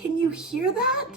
Can you hear that?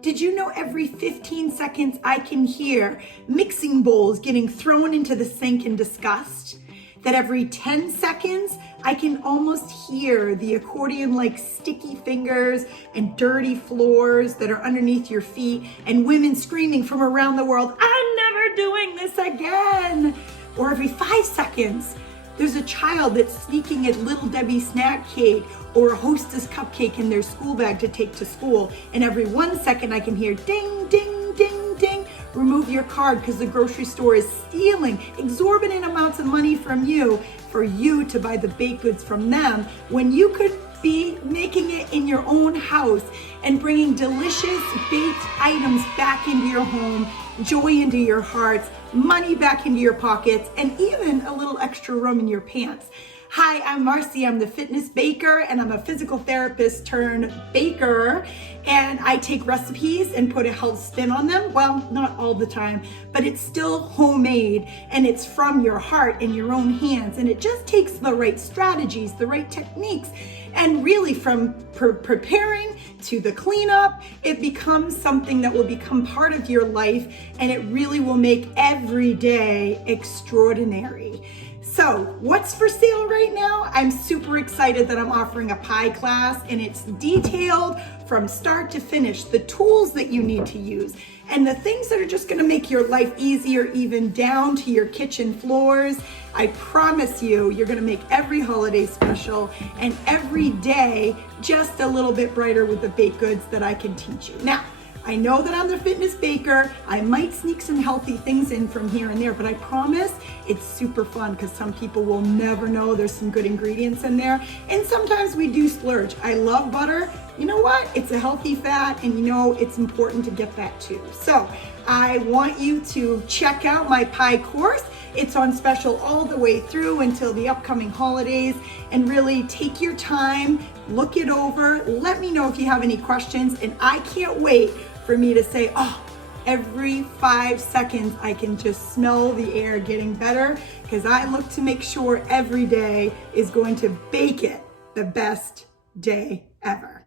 Did you know every 15 seconds I can hear mixing bowls getting thrown into the sink in disgust? That every 10 seconds I can almost hear the accordion-like sticky fingers and dirty floors that are underneath your feet and women screaming from around the world, "I'm never doing this again!" Or every 5 seconds, there's a child that's sneaking a Little Debbie snack cake or a Hostess cupcake in their school bag to take to school. And every 1 second I can hear ding, ding, ding, ding. Remove your card because the grocery store is stealing exorbitant amounts of money from you for you to buy the baked goods from them when you could be making it in your own house and bringing delicious baked items back into your home, joy into your hearts, money back into your pockets, and even a little extra room in your pants. Hi, I'm Marcy. I'm the fitness baker and I'm a physical therapist turned baker. And I take recipes and put a health spin on them. Well, not all the time, but it's still homemade and it's from your heart and your own hands. And it just takes the right strategies, the right techniques. And really from preparing to the cleanup, it becomes something that will become part of your life and it really will make every day extraordinary. So what's for sale right now? I'm super excited that I'm offering a pie class and it's detailed from start to finish, the tools that you need to use and the things that are just gonna make your life easier, even down to your kitchen floors. I promise you, you're gonna make every holiday special and every day just a little bit brighter with the baked goods that I can teach you. Now, I know that I'm the fitness baker. I might sneak some healthy things in from here and there, but I promise it's super fun because some people will never know there's some good ingredients in there. And sometimes we do splurge. I love butter. You know what? It's a healthy fat and you know it's important to get that too. So I want you to check out my pie course. It's on special all the way through until the upcoming holidays and really take your time, look it over, let me know if you have any questions and I can't wait for me to say, oh, every 5 seconds I can just smell the air getting better because I look to make sure every day is going to bake it the best day ever.